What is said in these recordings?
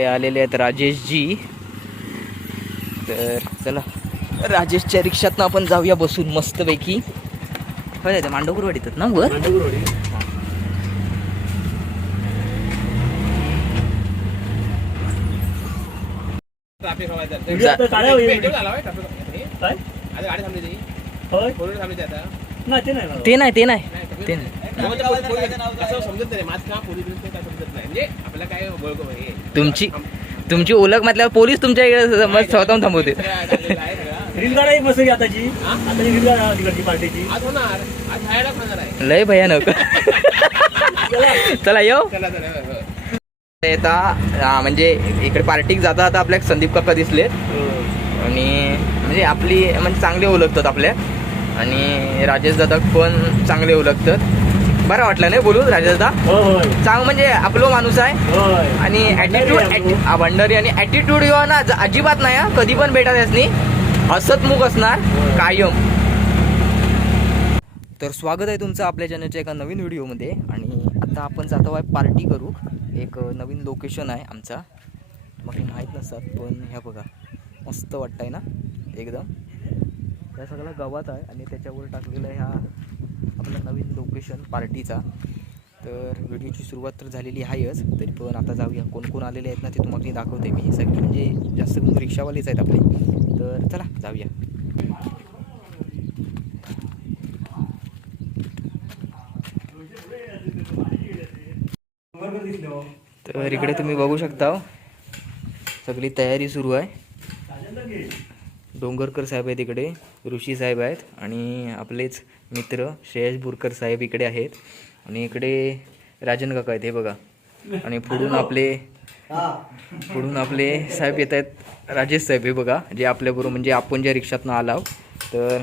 आपले आलेले आहेत राजेशजी. तर चला. राजेशच्या रिक्षातनं आपण जाऊया बसून मस्तपैकी. काय मांडवपूर येतात ना वर? ती नाही ते नाही. ते नाही. समजत नाही माझं काम पोलीस काय समजत नाही. म्हणजे आपल्याला काय ओळख हे तुमची तुमची ओळख म्हटल्यावर पोलीस तुमच्या इकडे स्वतःहून थांबवते सगळं झालेलं आहे सगळं. रीलगाडा एक बसली आताची? आताची रीलगाडा तिकडची पार्टीची. आज होणार. आज खायला होणार आहे. लय भयानक. चला येऊ चला चला हो, हो. येता हा, म्हणजे इकडे पार्टीक जाता आता आपल्या संदीप काका दिसले आणि म्हणजे आपली म्हणजे चांगले ओळखतात आपल्या. आणि राजेश दादा पण चांगले ओळखतात. बरं वाटलं नाही बोलून राजेश दादा. होय. होय चांग म्हणजे आपलो माणूस आहे. आणि ऍटिट्यूड भंडारी आणि ऍटिट्यूड किंवा ना अजिबात नाही. कधी पण भेटत असनी हसतमुख असणार. कायम. तर स्वागत आहे तुमचं आपल्या चॅनलच्या एका नवीन व्हिडिओमध्ये आणि आता आपण जातो आहे पार्टी करू. एक नवीन लोकेशन आहे आमचा. मग माहीत नसतात पण ह्या बघा. मस्त वाटतंय ना एकदम. त्या सगळा गावात आहे आणि त्याच्यावर टाकलेलं आहे ह्या आपला नवीन लोकेशन पार्टीचा. तर व्हिडिओची सुरुवात तर झालेली आहेच तरी पण आता जाऊया. कोण कोण आलेले आहेत ना ते तुम्हाला दाखवते मी. सगळी म्हणजे जास्त करून रिक्षावालेच आहेत आपले. तर चला जाऊया. तर इकडे तुम्ही बघू शकता सगळी तयारी सुरू आहे. डोंगरकर साहेब आहेत इकडे ऋषी साहेब आहेत आणि आपलेच मित्र श्रेयस बुरकर साहेब इकडे आहेत. आणि इकडे राजन काका आहेत हे बघा. आणि पुढून आपले पुढून आपले साहेब येत आहेत. राजेश साहेब हे बघा जे आपल्याबरोबर म्हणजे आपण ज्या रिक्षातनं आलाव तर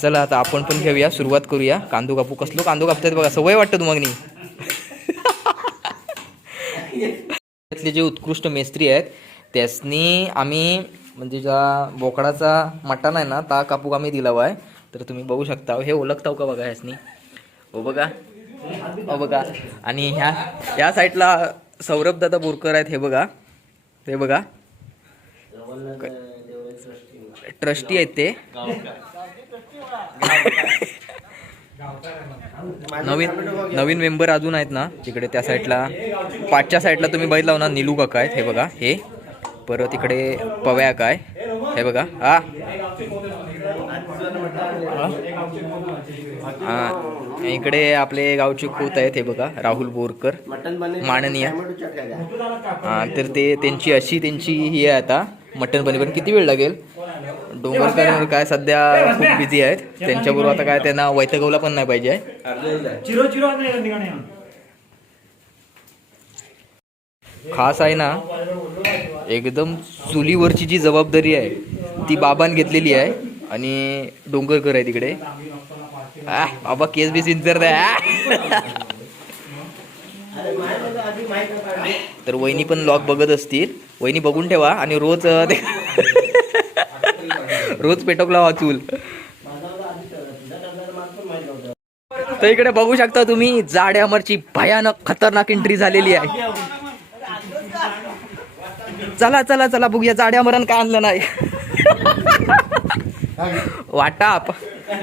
चला आता आपण पण घेऊया सुरुवात करूया. कांदो कापू. कसलो कांदो कापतात बघा सवय वाटतं तुम्हाला त्यातले जे उत्कृष्ट मेस्त्री आहेत त्यासनी आम्ही म्हणजे ज्या बोकडाचा मटण आहे ना ता कापूक आम्ही दिला आहे. तर तुम्ही बघू शकता. हे ओळखताव का बघा ह्यासनी? हो बघा. हो बघा. आणि ह्या ह्या साईडला सौरभ दादा बोरकर आहेत हे बघा. ते बघा. ट्रस्टी आहेत ते. नवीन नवीन मेंबर अजून आहेत ना तिकडे त्या साईडला. पाचच्या साईडला तुम्ही बघितला ना निलू काका आहेत हे बघा. हे. परत इकडे पव्या काय हे बघा. हा. इकडे आपले गावचे खोत आहेत हे बघा राहुल बोरकर माननीय. हा तर ते त्यांची अशी त्यांची ही आहे आता मटन बनी पण किती वेळ लागेल? डोंगरकर काय सध्या खूप बिझी आहेत. त्यांच्याबरोबर आता काय त्यांना वैतगवला पण नाही पाहिजे खास आहे ना एकदम चुलीवरची जी जबाबदारी आहे ती बाबान घेतलेली आहे. आणि डोंगरकर आहे तिकडे. बाबा केस बी सिंचर तर वहिनी पण लॉग बघत असतील. वहिनी बघून ठेवा आणि रोज रोज पेटोकला वाचूल तर इकडे बघू शकता तुम्ही जाडे अमरची भयानक खतरनाक एंट्री झालेली आहे. चला चला चला बघूया जाड्या मरण काय आणलं नाही. वाटाप.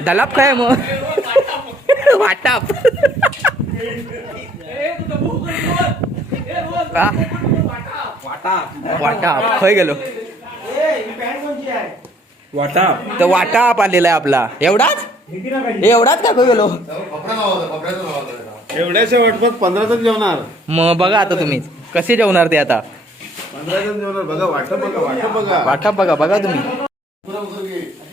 दलाप काय मग? वाटाप. का? वाटाप. खय गेलो? वाटा तर वाटाप आलेला आहे आपला. एवढाच? एवढाच का गेलो? एवढ्याशा वाटपात पंधरा जण जेवणार. मग बघा आता तुम्ही. कसे जेवणार ते आता? पंधरा जण जेवणार. बघा वाटप बघा वाटप बघा. वाटाप बघा बघा तुम्ही.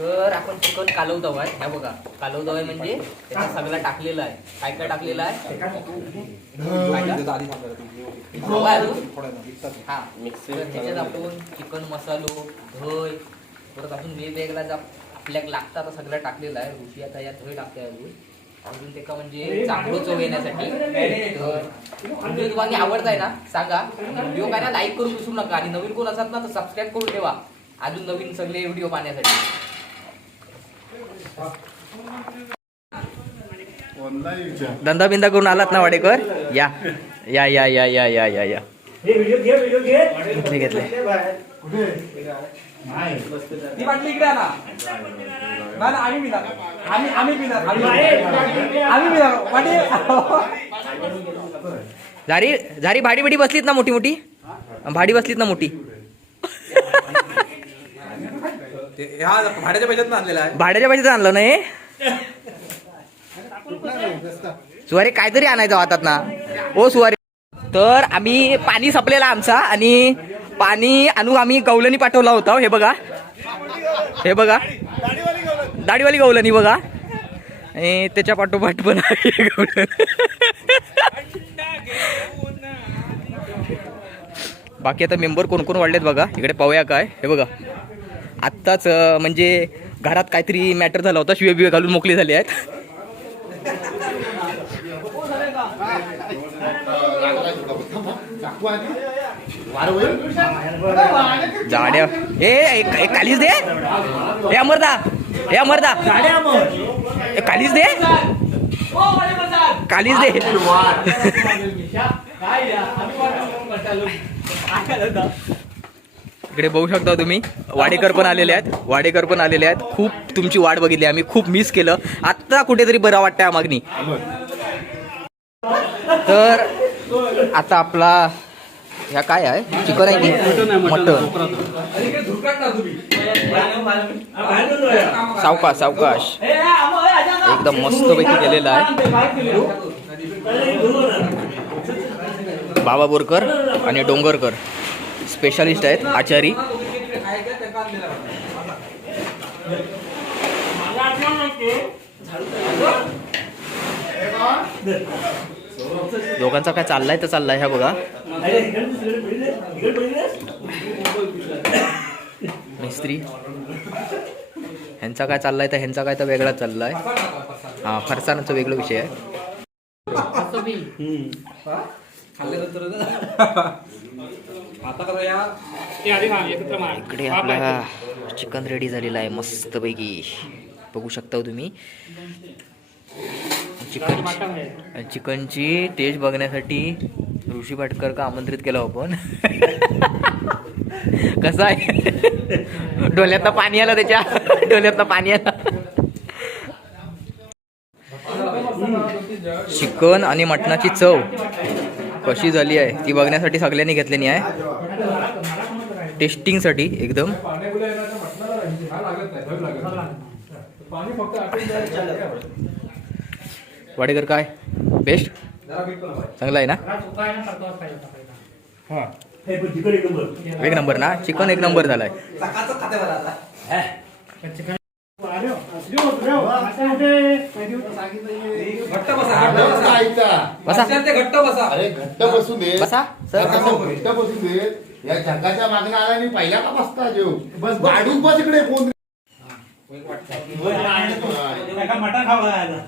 तर आपण चिकन कालवतो आहे. ह्या बघा कालव आहे म्हणजे त्याच्यात सगळं टाकलेलं आहे. काय काय टाकलेलं आहे? त्याच्यात हा आपण चिकन मसालो धय परत आपण वेगवेगळा जा आपल्याक लागता आता सगळं टाकलेलं आहे. रुपी आता या धय टाकते अजून. अजून ते का म्हणजे चांगलं चव येण्यासाठी. तर व्हिडिओ तुम्हाला आवडताय ना सांगा. व्हिडिओ काय ना लाईक करून विसरू नका. आणि नवीन कोण असतात ना तर सबस्क्राईब करून ठेवा. अजून नवीन सगळे व्हिडिओ पाहण्यासाठी. धंदा बिंदा करून आलात ना वाडेकर? या. या या या या या या या. हे व्हिडिओ घे व्हिडिओ घे. घेतले. घेतले झारी झारी भाडी बिडी बसलीत ना मोठी मोठी? भाडी बसलीत ना मोठी. हा भाड्याच्या पैशात आणलेला आहे. भाड्याच्या पैशाचं आणलं नाही? सुवारी काहीतरी आणायचं हातात ना ओ सुवारी. तर आम्ही पाणी सपलेला आमचा आणि पाणी आणू आम्ही गवलनी पाठवला होता. हे बघा. हे बघा. दाढीवाली गवलनी बघा. आणि त्याच्या पाठोपाठ पण आहे बाकी आता मेंबर कोण कोण वाढलेत बघा. इकडे पाहूया काय. हे बघा. आत्ताच म्हणजे घरात काहीतरी मॅटर झाला होता शिवे बिवे घालून मोकळी झाले आहेत. जाड्या. ए एक- कालीच दे. हे अमरदा. हे अमरदा. ए कालीच दे. कालीच दे. इकडे बघू शकता तुम्ही. वाडेकर पण आलेले आहेत. वाडेकर पण आलेले आहेत. खूप तुमची वाट बघितली. आम्ही खूप मिस केलं. आत्ता कुठेतरी बरं वाटतंय मागणी. तर आता आपला ह्या काय आहे? चिकन आहे की? मटन सावकाश सावकाश. एकदम मस्तपैकी केलेला आहे. बाबा बोरकर आणि डोंगरकर. स्पेशालिस्ट आहेत आचारी. दोघांचा काय चाललाय तर चाललाय ह्या बघा. मिस्त्री. ह्यांचा काय चाललाय तर ह्यांचा काय तर वेगळा चाललाय. हा फरसाणाचा वेगळा विषय आहे. आता करा या. इकडे आपला चिकन रेडी झालेला आहे मस्तपैकी. बघू शकता हो तुम्ही. चिकन चिकनची टेस्ट बघण्यासाठी ऋषी पाटकर का आमंत्रित केलं आपण. कसं आहे? डोळ्यातनं पाणी आलं त्याच्या. डोळ्यातनं पाणी आलं. चिकन आणि मटणाची चव. कशी झाली आहे ती बघण्यासाठी सगळ्यांनी घेतलेली आहे. टेस्टिंगसाठी एकदम. वाडेकर काय? बेस्ट? चांगला आहे ना? एक नंबर ना? चिकन एक नंबर झालाय. घट्ट बसा. बसा ते घट्ट बसा अरे घट्ट बसू दे. बसा सर. घट्ट बसू दे. या जगाच्या मागणं आला आणि पहिल्या का बसता जेव बस गाडून बस इकडे कोण? मटण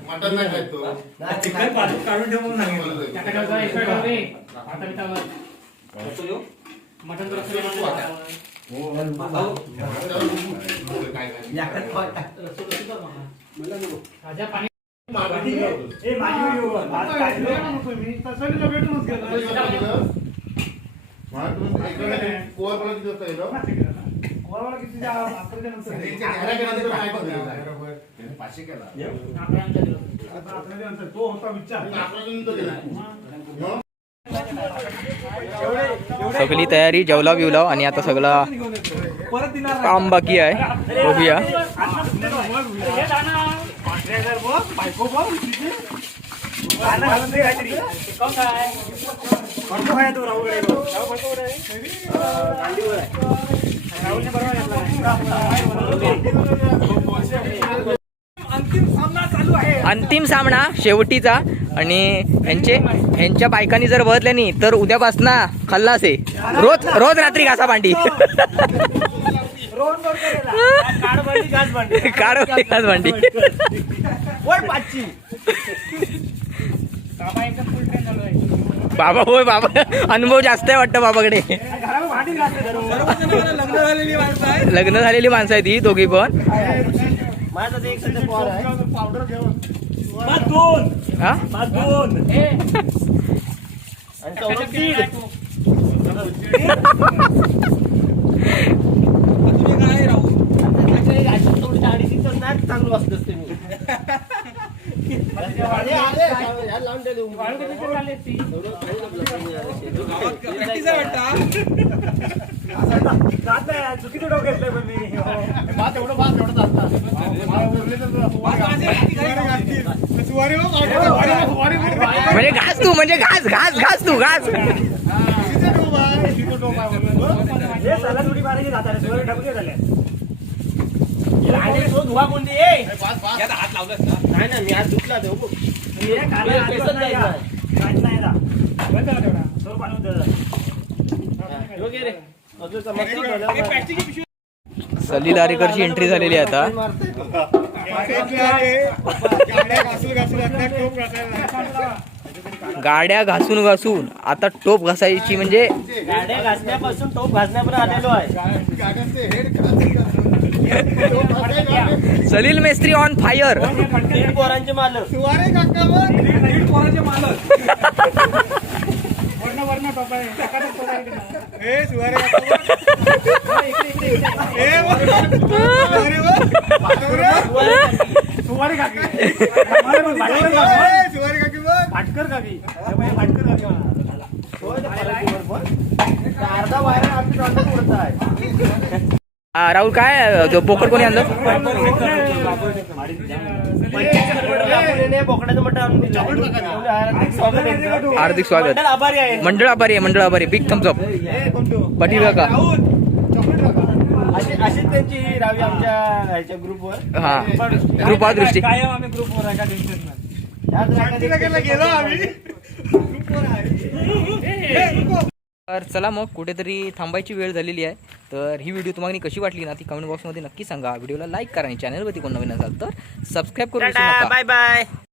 मटन नाही खायचो. चिकन काढून काढून ठेव म्हणून सांगितलं. ए माझी व्हिडिओ तो होता विचार सगळी तयारी जेवला बिवलाव आणि आता सगळा काम बाकी आहे बघूया बायको बघ काय तो अंतिम सामना शेवटीचा आणि ह्यांचे ह्यांच्या बायकांनी जर बदले नाही तर उद्यापासून खल्लास. आहे रोज रोज रात्री घासा भांडी. काढवाली घास भांडी. बाबा होय बाबा. अनुभव जास्त आहे वाटतं बाबाकडे. लग्न झालेली माणसं आहे ती दोघी पण. माझा चांगलं वाचत असते मी आले, आले. याला लावून दे देऊ. प्रॅक्टिस आहे वाटतं जात नाही चुकीचं डोकं घेतलंय पण मी. भात एवढं भात एवढं चालतं. म्हणजे घास तू म्हणजे घास घास घास तू घास. हे मारायची ढबके झाले. धुवा कोण दे ए. याला हात लावलास ना नाही मी आज धुतला. हे ना. तो सलील आरेकरची एंट्री झालेली आहे आता. गाड्या घासून घासून आता टोप घासायची म्हणजे गाड्या घासण्यापासून टोप घासण्यापर्यंत आलेलो आहे सलील मेस्त्री ऑन फायर पोरांचे मालक पोराचे. सुवारी काकी. मला पण भाटकर काकी. भाटकर पण. अर्धा वायर आमची तोंडात उडत आहे आ, राहुल काय तो बोकड कोणी आणलं. हार्दिक स्वागत. मंडळ आभारी आहे मंडळ आभारी बिग थम्स अप पाटील अशीच त्यांची ही रावी आमच्या ह्याच्या ग्रुपवर हा. कृपा दृष्टी कायम आम्ही ग्रुपवर आहे का टेन्शन तर चला मग कुठेतरी थांबायची वेळ झालेली आहे. तर ही व्हिडिओ तुम्हाला कशी वाटली ना ती कमेंट बॉक्समध्ये नक्की सांगा. व्हिडिओला लाईक करा आणि चॅनलवरती कोण नवीन असाल तर सबस्क्राईब करू बाय बाय